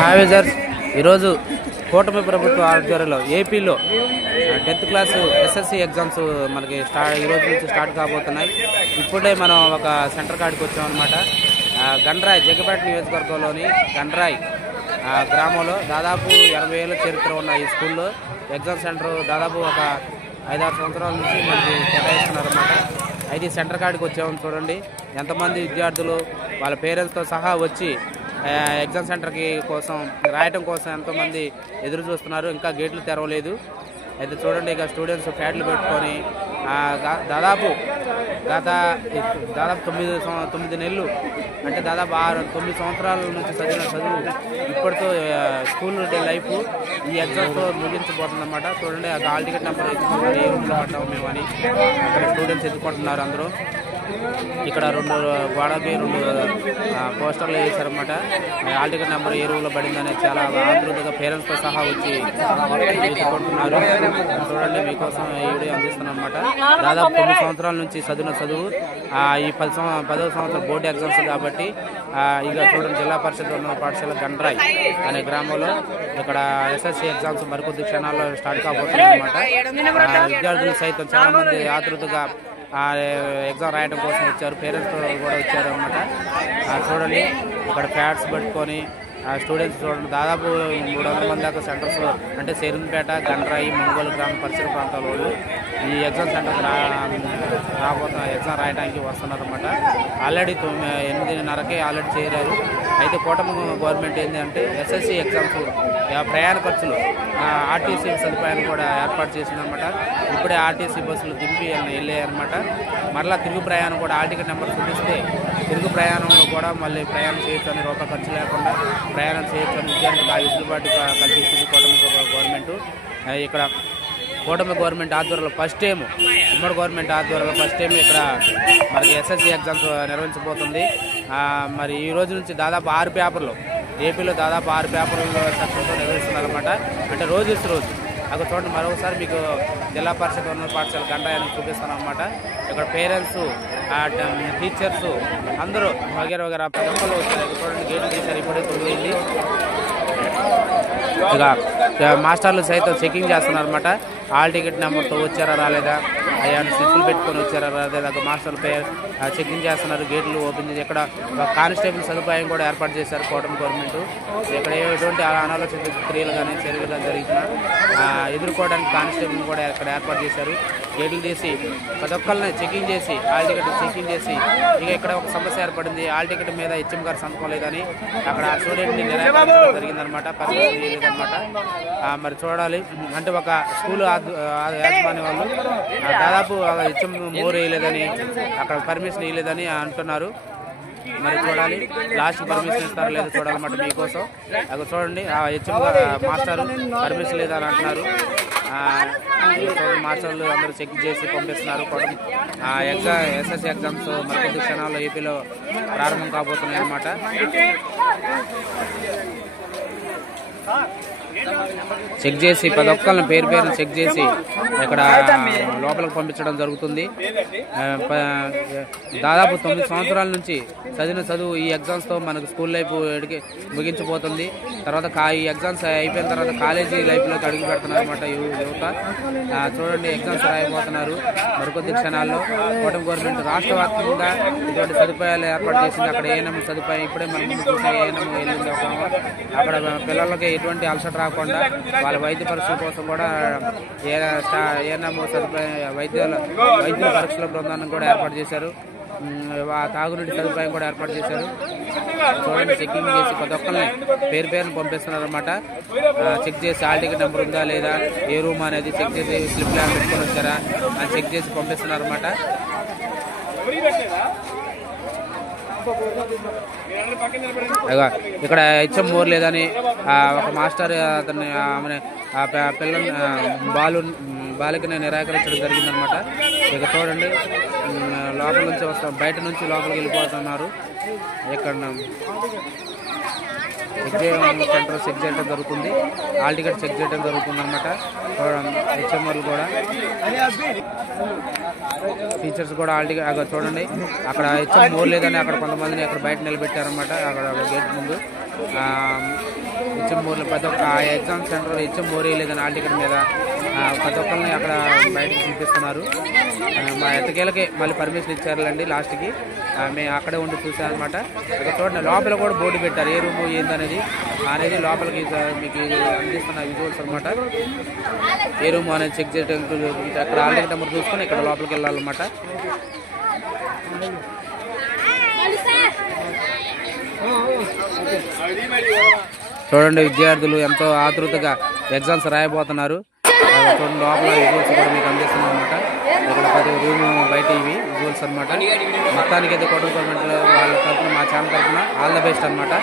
హావేజర్స్ ఈరోజు కూటమి ప్రభుత్వ ఆధ్వర్యంలో ఏపీలో 10th క్లాస్ ఎస్ఎస్సి ఎగ్జామ్స్ మనకి ఈరోజు నుంచి స్టార్ట్ కాబోతున్నాయి. ఇప్పుడే మనం ఒక సెంటర్ కాడికి వచ్చామన్నమాట. గండ్రాయి జగ్గపేట నియోజకవర్గంలోని గండ్రాయి గ్రామంలో దాదాపు 80 ఏళ్ళ చరిత్ర ఉన్న ఈ స్కూల్లో ఎగ్జామ్ సెంటర్ దాదాపు ఒక 5-6 సంవత్సరాల నుంచి మనకి కేటాయిస్తున్నారన్నమాట. అయితే సెంటర్ కాడికి వచ్చామని చూడండి, ఎంతమంది విద్యార్థులు వాళ్ళ పేరెంట్స్తో సహా వచ్చి ఎగ్జామ్ సెంటర్కి కోసం రాయటం కోసం ఎంతోమంది ఎదురు చూస్తున్నారు. ఇంకా గేట్లు తెరవలేదు. అయితే చూడండి, ఇక స్టూడెంట్స్ ప్యాడ్లు పెట్టుకొని దాదాపు 9 నెలలు అంటే దాదాపు 9 సంవత్సరాల నుంచి చదివిన చదువు ఇప్పటితో స్కూల్ లైఫ్ ఈ ఎగ్జామ్తో ముగించబోతుందన్నమాట. చూడండి, ఆ హాల్ టికెట్ నెంబర్ ఎత్తుకున్నారు, ఏ రూమ్లో పడ్డాము మేమని అక్కడ స్టూడెంట్స్ ఎత్తుకుంటున్నారు అందరూ. ఇక్కడ 2 గోడకి 2 పోస్టర్లు వేసారన్నమాట. హాల్ టికెట్ నెంబర్ ఏ రూమ్లో పడిందని చాలా ఆతృతగా పేరెంట్స్తో సహా వచ్చి ఎత్తుకుంటున్నారు. చూడండి, మీకోసం ఈ వీడియో అందిస్తున్నాం అన్నమాట. దాదాపు 9 సంవత్సరాల నుంచి చదివిన చదువు ఈ 10వ సంవత్సరం బోర్డు ఎగ్జామ్స్ కాబట్టి ఇక చూడండి, జిల్లా పరిషత్ ఉన్నత పాఠశాల గండ్రాయి అనే గ్రామంలో ఇక్కడ ఎస్ఎస్సి ఎగ్జామ్స్ మరికొద్ది క్షణాల్లో స్టార్ట్ కాబోతున్నాయి అన్నమాట. విద్యార్థులు సైతం చాలా మంది ఆతృతగా ఎగ్జామ్ రాయడం కోసం వచ్చారు, పేరెంట్స్ కూడా వచ్చారు అన్నమాట. చూడండి, ఇక్కడ ప్యాడ్స్ పట్టుకొని స్టూడెంట్స్ చూడండి, దాదాపు 300 మంది దాకా సెంటర్స్ అంటే సేరుంపేట, గండ్రాయి, మంగోలు గ్రామ పరిసర ప్రాంతాల వాళ్ళు ఈ ఎగ్జామ్ సెంటర్కి ఎగ్జామ్ రాయడానికి వస్తున్నారు అన్నమాట. ఆల్రెడీ 8:30కే ఆల్రెడీ చేరారు. అయితే కూటమి గవర్నమెంట్ ఏంటంటే ఎస్ఎస్సి ఎగ్జామ్స్ ప్రయాణ ఖర్చులు ఆర్టీసీ సదుపాయాన్ని కూడా ఏర్పాటు చేసిందన్నమాట. ఇప్పుడే ఆర్టీసీ బస్సులు దింపి వెళ్ళాయన్నమాట. మరలా తిరుగు ప్రయాణం కూడా హాల్ టికెట్ నెంబర్ చూపిస్తే తిరుగు ప్రయాణంలో కూడా మళ్ళీ ప్రయాణం చేయొచ్చు అని రూపాయి ఖర్చు లేకుండా ప్రయాణం చేయొచ్చు అని విద్యార్థులకు ఆ వెసులుబాటు కల్పిస్తుంది కూటమి గవర్నమెంట్. ఇక్కడ కూటమి గవర్నమెంట్ ఆధ్వర్యంలో ఫస్ట్ టైం, ఉమ్మడి గవర్నమెంట్ ఆధ్వర్యంలో ఫస్ట్ టైం ఇక్కడ మనకి ఎస్ఎస్సి ఎగ్జామ్స్ నిర్వహించబోతుంది. మరి ఈ రోజు నుంచి దాదాపు 6 పేపర్లు ఏపీలో దాదాపు 6 పేపర్లు సెక్షన్తో నిర్వహిస్తున్నారన్నమాట. అంటే రోజు అక్కడ చూడండి, మరొకసారి మీకు జిల్లా పరిషత్ ఉన్నత పాఠశాల గండ్రాయిని చూపిస్తాను అన్నమాట. ఇక్కడ పేరెంట్స్, టీచర్స్ అందరూ వగేర ప్రతి ఒక్కరు వచ్చారు. చూడండి, గేట్లు తీశారు, ఇప్పుడే 9 అయింది. ఇక మాస్టర్లు సైతం చెకింగ్ చేస్తున్నారన్నమాట. హాల్ టికెట్ నెంబర్తో వచ్చారా రాలేదా, అయ్యాన్ని స్లిప్పులు పెట్టుకొని వచ్చారా రాలేదా మాస్టర్లు చెకింగ్ చేస్తున్నారు. గేట్లు ఓపెన్ చేసి ఇక్కడ కానిస్టేబుల్ సదుపాయం కూడా ఏర్పాటు చేశారు కూటమి గవర్నమెంట్. ఇక్కడ ఎటువంటి అనాలోచిత క్రియలు కానీ చర్యలు కానీ జరిగినా ఎదుర్కోవడానికి కానిస్టేబుల్ కూడా ఇక్కడ ఏర్పాటు చేశారు. గేట్లు తీసి ప్రతి ఒక్కరిని చెకింగ్ చేసి హాల్ టికెట్ చెకింగ్ చేసి ఇక ఇక్కడ ఒక సమస్య ఏర్పడింది. హాల్ టికెట్ మీద హెచ్ఎం గారు సంతకం లేదని అక్కడ స్టూడెంట్ని నిరాకరించడం జరిగిందన్నమాట. పర్మిషన్ లేదన్నమాట. మరి చూడాలి, అంటే ఒక స్కూల్ యాజమాన్య వాళ్ళు దాదాపు హెచ్ఎం మోర్ వేయలేదని అక్కడ పర్మిషన్ ఇవ్వలేదని అంటున్నారు. మరి చూడాలి, లాస్ట్ పర్మిషన్ ఇస్తారో లేదో చూడాలన్నమాట మీకోసం. అక్కడ చూడండి, హెచ్ఎం మాస్టర్ పర్మిషన్ లేదని అంటున్నారు. మాస్టర్లు అందరూ చెక్ చేసి పంపిస్తున్నారు. ఎస్ఎస్సి ఎగ్జామ్స్ మరికొద్ది క్షణాల్లో ఏపీలో ప్రారంభం కాబోతున్నాయి అన్నమాట. చెక్ చేసి ప్రతి ఒక్కరిని పేరును చెక్ చేసి ఇక్కడ లోపలికి పంపించడం జరుగుతుంది. దాదాపు 9 సంవత్సరాల నుంచి చదివిన చదువు ఈ ఎగ్జామ్స్తో మనకు స్కూల్ లైఫ్ ముగించిపోతుంది. తర్వాత ఈ ఎగ్జామ్స్ అయిపోయిన తర్వాత కాలేజీ లైఫ్లోకి అడుగు పెడుతున్నారు అన్నమాట యువత. చూడండి, ఎగ్జామ్స్ రాయబోతున్నారు మరికొద్ది క్షణాల్లో. కూటమి గవర్నమెంట్ రాష్ట్ర వ్యాప్తంగా ఇటువంటి సదుపాయాలు ఏర్పాటు చేసింది. అక్కడ ఏఎన్ఎం సదుపాయం ఇప్పుడే మనం ముందు చూసే ఏఎన్ఎం వెళ్ళింది. అక్కడ పిల్లలకి ఎటువంటి అలసట రాకుండా వాళ్ళ వైద్య పరీక్షల కోసం కూడా ఏఎన్ఎం సదుపాయం వైద్యుల పరీక్షల బృందాన్ని కూడా ఏర్పాటు చేశారు. తాగునీటి సదుపాయం కూడా ఏర్పాటు చేశారు. చూడండి, చెకింగ్ చేసి ప్రతి ఒక్కరిని పేరును పంపిస్తున్నారు అన్నమాట. చెక్ చేసి హాల్ టికెట్ నెంబర్ ఉందా లేదా, ఏ రూమ్ అనేది చెక్ చేసి స్లిప్ ల్యాండ్ పెట్టుకొని వచ్చారా అని చెక్ చేసి పంపిస్తున్నారు అన్నమాట. ఇక్కడ హెచ్ఎం మోర్ లేదని ఒక మాస్టర్ అతన్ని పిల్లల్ని బాలికని నిరాకరించడం జరిగిందనమాట. ఇక చూడండి, లోపల నుంచి బయట నుంచి లోపలికి వెళ్ళిపోతున్నారు. ఇక్కడ ఎగ్జామ్ సెంటర్ చెక్ చేయడం జరుగుతుంది, హాల్ టికెట్ చెక్ చేయడం జరుగుతుంది అనమాట. హెచ్ఎంఆర్లు కూడా టీచర్స్ కూడా హాల్ టికెట్ అక్కడ చూడండి, అక్కడ హెచ్ఎం మోర్ లేదని అక్కడ కొంతమందిని అక్కడ బయట నిలబెట్టారనమాట. అక్కడ గేట్ ముందు హెచ్ఎం బోర్లు ప్రతి ఒక్క ఎగ్జామ్ సెంటర్ హెచ్ఎం బోర్ లేదని హాల్ టికెట్ మీద ప్రతి ఒక్కరిని అక్కడ బయటకు చూపిస్తున్నారు. మా ఎట్టకేలకి మళ్ళీ పర్మిషన్ ఇచ్చారులేండి లాస్ట్కి. మేము అక్కడే ఉండి చూసాం అనమాట. ఇక్కడ చూడండి లోపల కూడా బోర్డు పెట్టారు ఏ రూము ఏందనేది లోపలికి మీకు అందిస్తున్న విజువల్స్ అనమాట. ఏ రూము అనేది చెక్ చేయడానికి అక్కడ హాల్ టికెట్ నెంబర్ చూసుకొని ఇక్కడ లోపలికి వెళ్ళాలన్నమాట. చూడండి విద్యార్థులు ఎంతో ఆతృతగా ఎగ్జామ్స్ రాయబోతున్నారు. చూడండి లోపల విజువల్స్ కూడా మీకు అందిస్తున్నాం అనమాట. ఇక్కడ ప్రతి రూమ్ బయట ఇవి విజువల్స్ అనమాట. మొత్తానికి అయితే కోటూరు గవర్నమెంట్ వాళ్ళ తరఫున మా ఛానల్ తరఫున ఆల్ ద బెస్ట్ అనమాట.